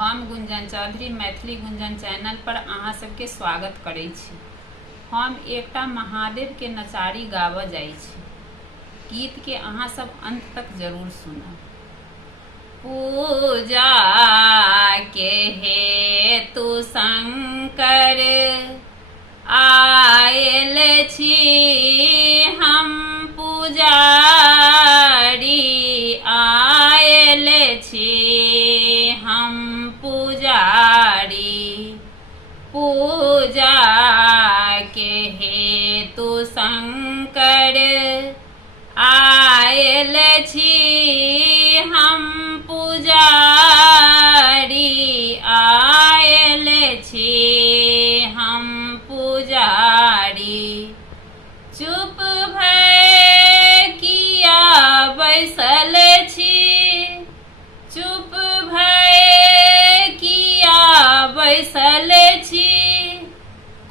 हम गुंजन चौधरी मैथिली गुंजन चैनल पर अहाँ सबके स्वागत करै छी। हम एकटा महादेव के नचारी गाबऽ जाइ छी। गीत के अहाँ सब अंत तक जरूर सुनब। पूजा के हेतु शंकर आयल छी हम पुजारी आयल छी हम पुजारी। पूजा के हेतु शंकर आयल छी हम पुजारी आयल छी हम पुजारी। चुप भय किया बैसल छी चुप भय किया बैसल छी।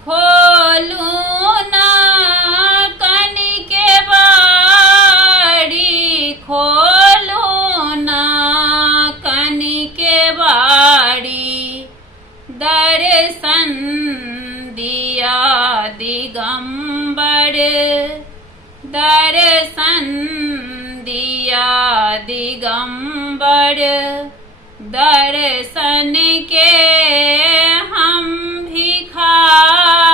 खोलू ना कनि के बारी खोलू ना कनि के बारी। दर्शन दिया दिगंबर दर्शन दिया दिगंबर। दर्शन के हम भिखारी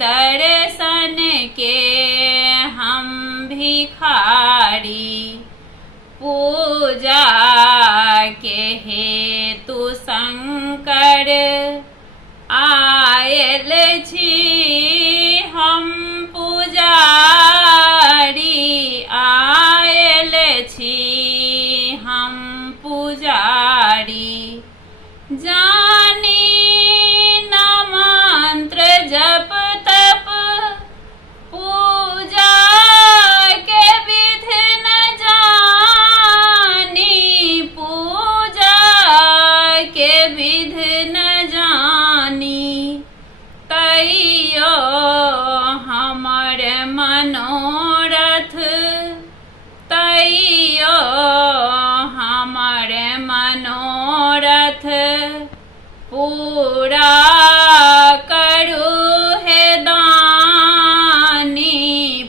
दर्शन के हम भिखारी। पूजा के हेतु शंकर आयल छी हम पुजारी आयल छी हम पुजारी। जानी न मंत्र जप तप पूजा के विधि न जानी पूजा के विधि न जानी। तैयो हमर मनोरथ तैयो हमर मनोरथ पूरा करू हे दानी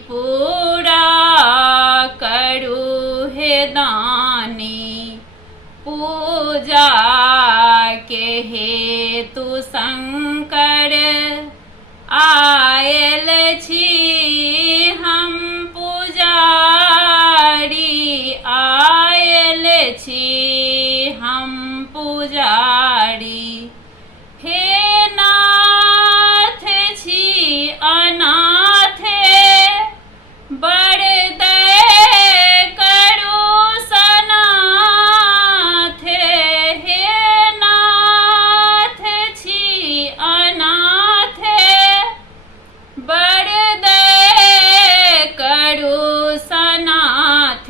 पूरा करू हे दानी। पूजा के हेतु शंकर आयल छी हम पुजारी आयल छी हम पुजारी। हे नाथ छी अनाथ बड़ दया करू सनाथ। हे नाथ छी अनाथ बड़ दया करू सनाथ।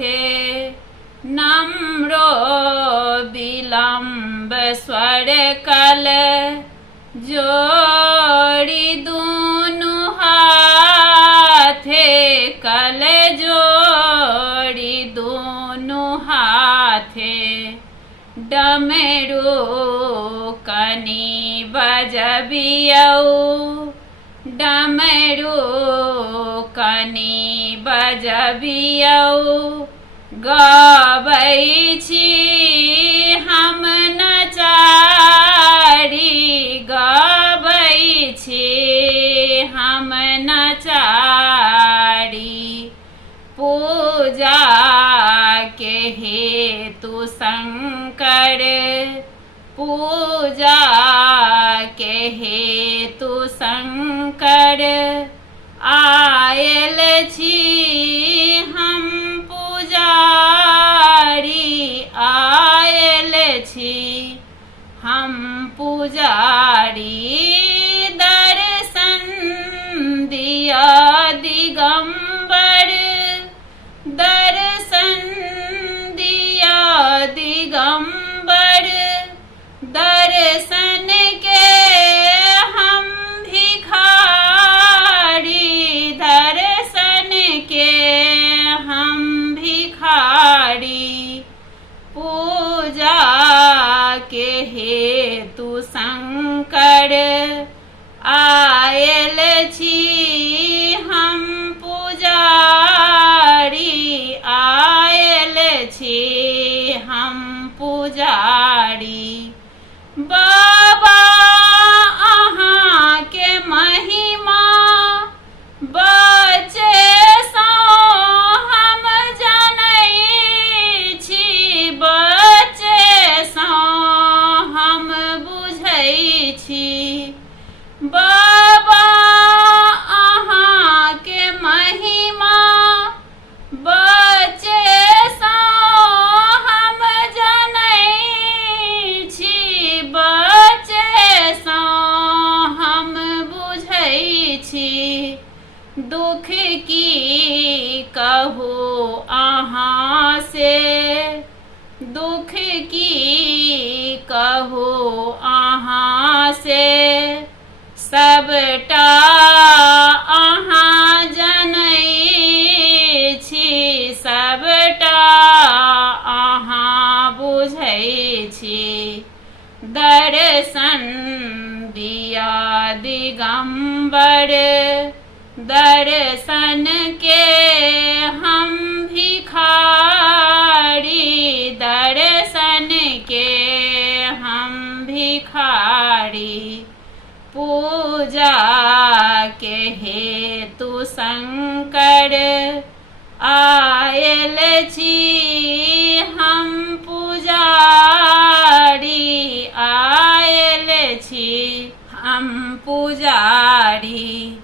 नम्रो विलम्ब स्वर कल जोड़ी दूनु हाथे कल जोड़ी दूनु हाथे। डमरू कनि बजबियौ डमरू कनि बजबियौ। गाबै छी हम नचारी गाबै छी हम नचारी। पूजा के हेतु शंकर पूजा के हेतु शंकर आयल छी हम पुजारी आयल छी हम पुजारी। दर्शन दिया दिगंबर दर्शन दिया दिगंबर। दर्शन के हम भिखारी दर्शन के हम भिखारी। पूजा के बाबा अहाँ के महिमा बचे सो हम जानै छी, बचे सो हम बुझै छी। बाबा अहाँ के महिमा बचे सो हम जानै छी, बचे सो हम बुझै छी। दुख की कहू अहाँ से, दुख की कहू अहाँ से, सबटा अहाँ जानै छी, सबटा अहाँ बुझै छी। दर्शन दिया दिगंबर, दर्शन के हम भिखारी, दर्शन के हम भिखारी। पूजा के हेतु शंकर आयल छी हम पुजारी, आयल छी हम पुजारी।